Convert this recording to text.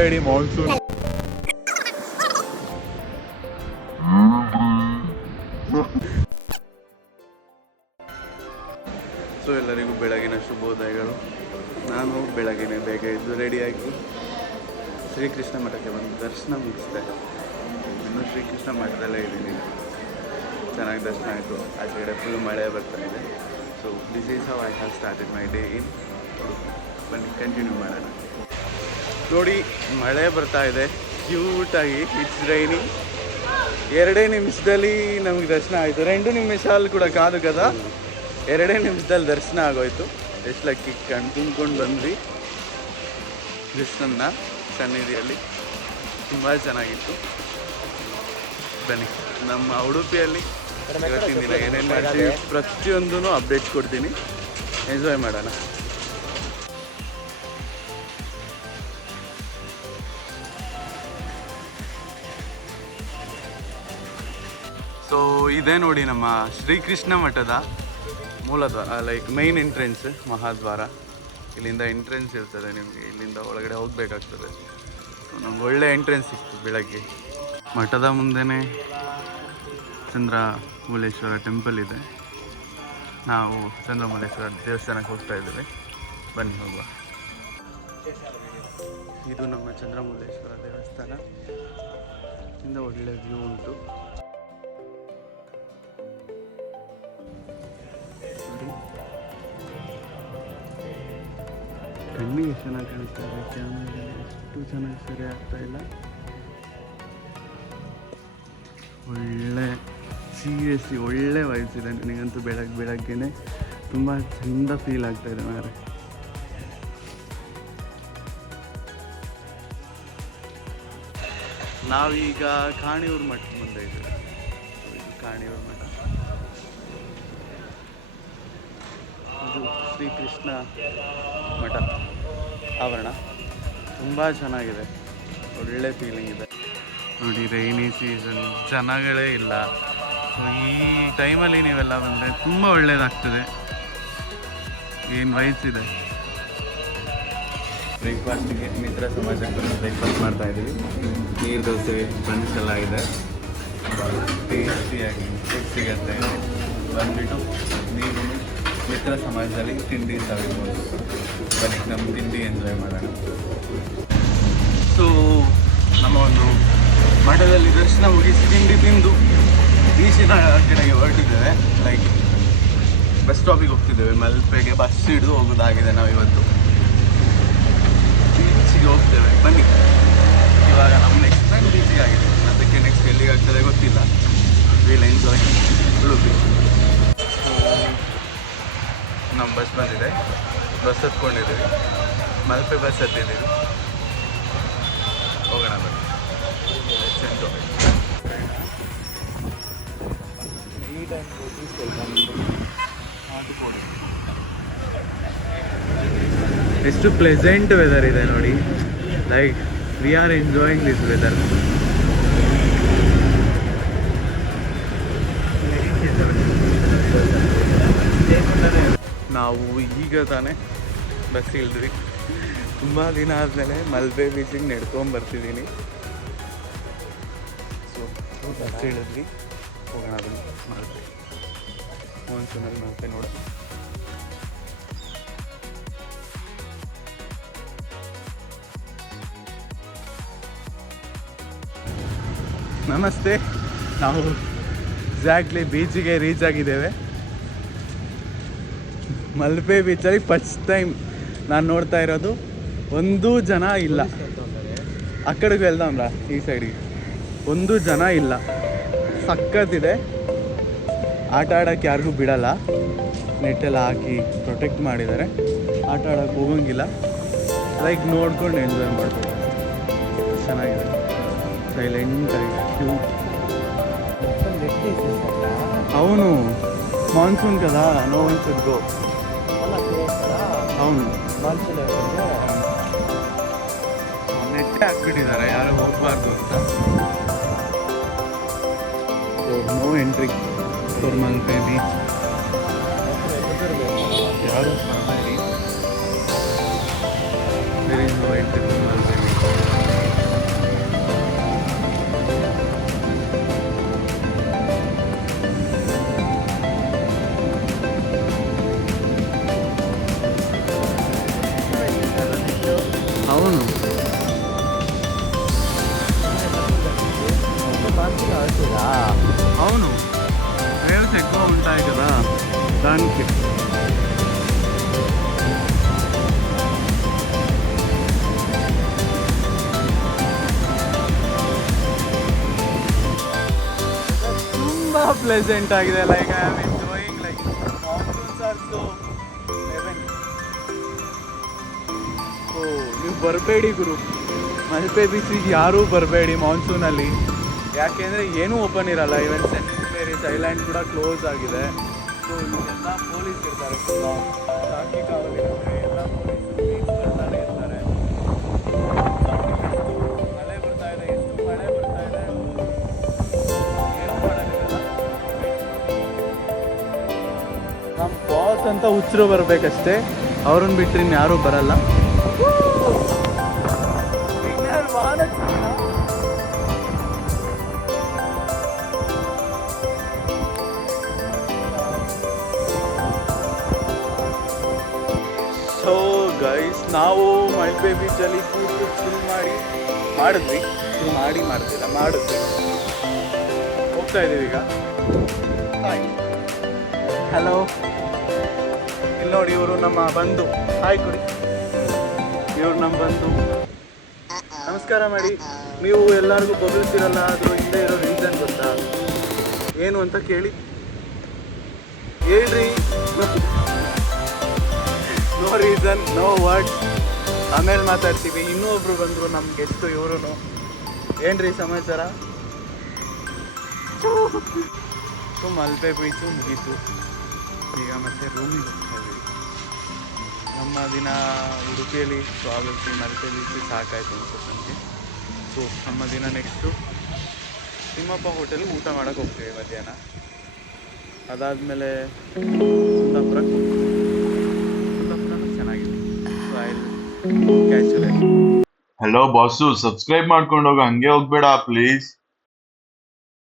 Ready monsoon. So ಎಲ್ಲರಿಗೂ ಬೆಳಗಿನ ಶುಭೋದಯಗಳು. ನಾನು ಬೆಳಗ್ಗೆನೆ ಬೇಗ ಎದ್ದು ರೆಡಿಯಾಗಿ ಶ್ರೀಕೃಷ್ಣ ಮಠಕ್ಕೆ ಬಂದು ದರ್ಶನ ಮುಗಿಸಿದೆ. ಇನ್ನು ಶ್ರೀಕೃಷ್ಣ ಮಠದಲ್ಲೇ ಇದ್ದೀನಿ. ಚೆನ್ನಾಗಿ ದರ್ಶನ ಆಯಿತು. ಆಚೆ ಕಡೆ ಫುಲ್ ಮಳೆ ಬರ್ತಾ ಇದೆ. So this is how I have started my day in Udupi. ಬನ್ನಿ ಕಂಟಿನ್ಯೂ ಮಾಡೋಣ. ನೋಡಿ ಮಳೆ ಬರ್ತಾ ಇದೆ ಕ್ಯೂಟಾಗಿ. It's raining. 2 ನಿಮಿಷದಲ್ಲಿ ನಮಗೆ ದರ್ಶನ ಆಯಿತು. 2 ನಿಮಿಷಲ್ಲಿ ಕೂಡ ಕಾದು కదా. 2 ನಿಮಿಷದಲ್ಲಿ ದರ್ಶನ ಆಗೋಯ್ತು. ಎಷ್ಟು ಲಕ್ಕಿ. ಕಣ್ ತುಂಬ್ಕೊಂಡು ಬಂದ್ವಿ ಕೃಷ್ಣನ್ನ ಸನ್ನಿಧಿಯಲ್ಲಿ. ತುಂಬ ಚೆನ್ನಾಗಿತ್ತು. ಬನ್ನಿ ನಮ್ಮ ಉಡುಪಿಯಲ್ಲಿ ಇವತ್ತಿನ ದಿನ ಏನೇನು ಮಾಡ್ತೀವಿ ಪ್ರತಿಯೊಂದೂ ಅಪ್ಡೇಟ್ಸ್ ಕೊಡ್ತೀನಿ. ಎಂಜಾಯ್ ಮಾಡೋಣ. ಸೊ ಇದೇ ನೋಡಿ ನಮ್ಮ ಶ್ರೀಕೃಷ್ಣ ಮಠದ ಮೂಲದ್ವಾರ, ಲೈಕ್ ಮೈನ್ ಎಂಟ್ರೆನ್ಸ್, ಮಹಾದ್ವಾರ. ಇಲ್ಲಿಂದ ಎಂಟ್ರೆನ್ಸ್ ಇರ್ತದೆ ನಿಮಗೆ. ಇಲ್ಲಿಂದ ಒಳಗಡೆ ಹೋಗಬೇಕಾಗ್ತದೆ. ಸೊ ನಮ್ಗೆ ಒಳ್ಳೆ ಎಂಟ್ರೆನ್ಸ್ ಸಿಕ್ತು ಬೆಳಗ್ಗೆ. ಮಠದ ಮುಂದೆನೇ ಚಂದ್ರಮೌಳೇಶ್ವರ ಟೆಂಪಲ್ ಇದೆ. ನಾವು ಚಂದ್ರಮೌಳೇಶ್ವರ ದೇವಸ್ಥಾನಕ್ಕೆ ಹೋಗ್ತಾ ಇದ್ದೇವೆ. ಬನ್ನಿ ಹೋಗುವ. ಇದು ನಮ್ಮ ಚಂದ್ರಮೌಳೇಶ್ವರ ದೇವಸ್ಥಾನ. ಇಂದ ಒಳ್ಳೆ ವ್ಯೂ ಉಂಟು. ಕಣ್ಣಿಗೆ ಚೆನ್ನಾಗಿ ಕಾಣಿಸ್ತಾ ಇದೆ. ಕ್ಯಾಮ್ರಾ ಎಷ್ಟು ಚೆನ್ನಾಗಿ ಸರಿ ಆಗ್ತಾ ಇಲ್ಲ. ಒಳ್ಳೆ ಸೀರಿಯಸ್ಲಿ ಒಳ್ಳೆ ವೈಬ್ಸ್ ಇದೆ. ನನಗಂತೂ ಬೆಳಗ್ಗೆನೆ ತುಂಬ ಚಂದ ಫೀಲ್ ಆಗ್ತಾ ಇದೆ ಮಾರೆ. ನಾವೀಗ ಕಾಣಿಯೂರು ಮಠ ಮುಂದೆ ಇದ್ದೀವಿ. ಇದು ಕಾಣಿಯೂರು ಮಠ. ಇದು ಶ್ರೀಕೃಷ್ಣ ಮಠ ಆವರಣ. ತುಂಬ ಚೆನ್ನಾಗಿದೆ. ಒಳ್ಳೆ ಫೀಲಿಂಗ್ ಇದೆ. ನೋಡಿ ರೈನಿ ಸೀಸನ್, ಜನಗಳೇ ಇಲ್ಲ. ಈ ಟೈಮಲ್ಲಿ ನೀವೆಲ್ಲ ಬಂದರೆ ತುಂಬ ಒಳ್ಳೆಯದಾಗ್ತದೆ. ಏನು ವೈಬ್ಸ್ ಇದೆ. ಬ್ರೇಕ್ಫಾಸ್ಟಿಗೆ ಮಿತ್ರ ಸಮಾಜಕ್ಕೆ ಬ್ರೇಕ್ಫಾಸ್ಟ್ ಮಾಡ್ತಾಯಿದ್ದೀವಿ. ನೀರು ದೋಸೆ, ಬನ್ಸ್ ಎಲ್ಲ ಇದೆ. ಟೇಸ್ಟಿಯಾಗಿ ಫುಡ್ ಸಿಗುತ್ತೆ. ಬಂದುಬಿಟ್ಟು ನೀವು ಮಿತ್ರ ಸಮಾಜದಲ್ಲಿ ತಿಂಡಿ ತಗೊಳ್ಬೋದು. ಬನ್ನಿ ನಮ್ಮ ತಿಂಡಿ ಎಂಜಾಯ್ ಮಾಡೋಣ. ಸೊ ನಮ್ಮ ಒಂದು ಮಠದಲ್ಲಿ ದರ್ಶನ ಮುಗಿಸಿ ತಿಂಡಿ ತಿಂದು ಬೀಚಿನ ಕಡೆಗೆ ಹೊರಟಿದ್ದೇವೆ. ಲೈಕ್ ಬಸ್ ಸ್ಟಾಪಿಗೆ ಹೋಗ್ತಿದ್ದೇವೆ. ಮಲ್ಪೆಗೆ ಬಸ್ ಹಿಡಿದು ಹೋಗೋದಾಗಿದೆ. ನಾವು ಇವತ್ತು ಬೀಚಿಗೆ ಹೋಗ್ತೇವೆ. ಬನ್ನಿ. ಇವಾಗ ನಮ್ಮ ನೆಕ್ಸ್ಟ್ ಟೈಮ್ ಬೀಚಿಗೆ ಆಗಿದೆ. ಅದಕ್ಕೆ ನೆಕ್ಸ್ಟ್ ಎಲ್ಲಿಗೆ ಆಗ್ತದೆ ಗೊತ್ತಿಲ್ಲ. Will enjoy Udupi. ನಮ್ಮ ಬಸ್ ಬಂದಿದೆ. ಬಸ್ ಹತ್ಕೊಂಡಿದ್ದೀವಿ. ಮಲ್ಪೆ ಬಸ್ ಹತ್ತಿದ್ದೀವಿ. ಹೋಗೋಣ ಬನ್ನಿ. ಎಷ್ಟು ಪ್ಲೆಸೆಂಟ್ ವೆದರ್ ಇದೆ ನೋಡಿ. Like we are enjoying this weather. ನಾವು ಈಗ ತಾನೇ ಬಸ್ ಇಳಿದ್ವಿ. ತುಂಬ ದಿನ ಆದಮೇಲೆ ಮಲ್ಪೆ ಬೀಚಿಗೆ ನಡ್ಕೊಂಬರ್ತಿದ್ದೀನಿ. So bus ಇಳಿದ್ವಿ. ಹೋಗೋಣ ಬನ್ನಿ ಮಲ್ಪೆ. ಮಾನ್ಸೂನಲ್ಲಿ ಮಲ್ಪೆ ನೋಡ. ನಮಸ್ತೆ. ನಾವು ಎಕ್ಸಾಕ್ಟ್ಲಿ ಬೀಚಿಗೆ ರೀಚ್ ಆಗಿದ್ದೇವೆ. ಮಲ್ಪೆ ಬೀಚಲ್ಲಿ ಫಸ್ಟ್ ಟೈಮ್ ನಾನು ನೋಡ್ತಾ ಇರೋದು. ಒಂದು ಜನ ಇಲ್ಲ. ಆ ಕಡೆಗೆ వెళ్దాంరా, ಈ ಸೈಡಿಗೆ. ಒಂದು ಜನ ಇಲ್ಲ. ಸಖತ್ತಿದೆ. ಆಟ ಆಡೋಕ್ಕೆ ಯಾರಿಗೂ ಬಿಡಲ್ಲ. ನೆಟ್ಟೆಲ್ಲ ಹಾಕಿ ಪ್ರೊಟೆಕ್ಟ್ ಮಾಡಿದ್ದಾರೆ. ಆಟ ಆಡೋಕ್ಕೆ ಹೋಗೋಂಗಿಲ್ಲ. ಲೈಕ್ ನೋಡ್ಕೊಂಡು ಎಂಜಾಯ್ ಮಾಡ್ಬೋದು. ಚೆನ್ನಾಗಿದೆ. ಸೈಲೆಂಟಾಗಿ ಕ್ಯೂಟ್. అవును ಮಾನ್ಸೂನ್ కదా. No one should go. అవును ನೆಟ್ಟೆ ಹಾಕ್ಬಿಟ್ಟಿದ್ದಾರೆ ಯಾರು ಹೋಗಬಾರ್ದು ಅಂತ. No entry for Malpe beach. ಯಾರು There is no entry to Maldives. అవును అవును వేవ్స్ ఎక్కువ ఉంటాయి కదా దానికి. ತುಂಬ ಪ್ಲೆಸೆಂಟ್ ಆಗಿದೆ. Like I am enjoying. Like monsoons are so ಲೆವೆನ್. ಓ ನೀವು ಬರಬೇಡಿ ಗುರು, ಮಲ್ಪೆ ಬೀಚಿಗೆ ಯಾರೂ ಬರಬೇಡಿ ಮಾನ್ಸೂನಲ್ಲಿ. ಯಾಕೆಂದರೆ ಏನೂ ಓಪನ್ ಇರಲ್ಲ. ಈವನ್ ಸೆಂಟ್ ಮೇರೀಸ್ ಐಲ್ಯಾಂಡ್ ಕೂಡ ಕ್ಲೋಸ್ ಆಗಿದೆ. ಸೊ ಎಲ್ಲ ಪೊಲೀಸ್ ಇರ್ತಾರೆ, ಸಾಕಿ ಕಾವಲಿರುತ್ತೆ, ಎಲ್ಲ ಪೊಲೀಸರು ಬೀಚ್ ಬರ್ತಾನೆ ಇರ್ತಾರೆ. ಮಳೆ ಬರ್ತಾ ಇದೆ, ಎಷ್ಟು ಮಳೆ ಬರ್ತಾ ಇದೆ, ಏನೂ ಮಾಡೋಕ್ಕಾಗಲ್ಲ. ನಮ್ಮ ಬಾಸ್ ಅಂತ ಹುಚ್ಚರು ಬರಬೇಕಷ್ಟೇ, ಅವ್ರನ್ನ ಬಿಟ್ಟರೆ ಇನ್ಯಾರೂ ಬರಲ್ಲ. ಸೊ ಗೈಸ್, ನಾವು ಮಲ್ಪೆ ಬೀಚಲ್ಲಿ ಕೂತು ಚಿಲ್ ಮಾಡಿದ್ವಿ. ಹೋಗ್ತಾ ಇದ್ದೀವಿ ಈಗ. ಹಲೋ, ಇಲ್ಲಿ ನೋಡಿ, ಇವರು ನಮ್ಮ ಬಂಧು. ಹಾಯ್ ಕೊಡಿ. ಇವ್ರು ನಮ್ಮ ಬಂಧು. ನಮಸ್ಕಾರ ಮಾಡಿ. ನೀವು ಎಲ್ಲರಿಗೂ ಬೊಗಳ್ತಿರಲ್ಲ, ಅದ್ರ ಹಿಂದೆ ಇರೋ ರೀಸನ್ ಗೊತ್ತಾ ಏನು ಅಂತ ಕೇಳಿ ಹೇಳ್ರಿ. ನೋ ರೀಸನ್, ನೋ ವರ್ಡ್, ಆಮೇಲೆ ಮಾತಾಡ್ತೀವಿ. ಇನ್ನೂ ಒಬ್ರು ಬಂದರು ನಮ್ಮ ಗೆಸ್ಟು, ಇವರು. ಏನ್ರಿ ಸಮಾಚಾರ? ಸೊ ಮಲ್ಪೆ ಬೀಚು ಮುಗೀತು. ಈಗ ಮತ್ತೆ ರೂಮಿಗೆ ಹೋಗ್ತಾ ಇದ್ದೀವಿ. ನಮ್ಮ ದಿನ ಉಡುಪಿಯಲ್ಲಿ ಸ್ವಾಗತಿಸಿ ಮಲ್ಪೆ ಬೀಚ್ ಸಾಕಾಯ್ತು ಅನ್ಸುತ್ತೆ ನನಗೆ. ಸೊ ನಮ್ಮ ದಿನ ನೆಕ್ಸ್ಟು ತಿಮ್ಮಪ್ಪ ಹೋಟೆಲ್ಗೆ ಊಟ ಮಾಡೋಕ್ಕೆ ಹೋಗ್ತೀವಿ ಮಧ್ಯಾಹ್ನ. ಅದಾದಮೇಲೆ ಕುಂದಾಪುರಕ್ಕೆ ಹೋಗ್ತೀವಿ. ಕುಂದಾಪುರನೂ ಚೆನ್ನಾಗಿದೆ. So I catch you. Hello boss, subscribe ಮಾಡ್ಕೊಂಡು ಹೋಗು, ಹಂಗೆ ಹೋಗ್ಬೇಡ ಪ್ಲೀಸ್.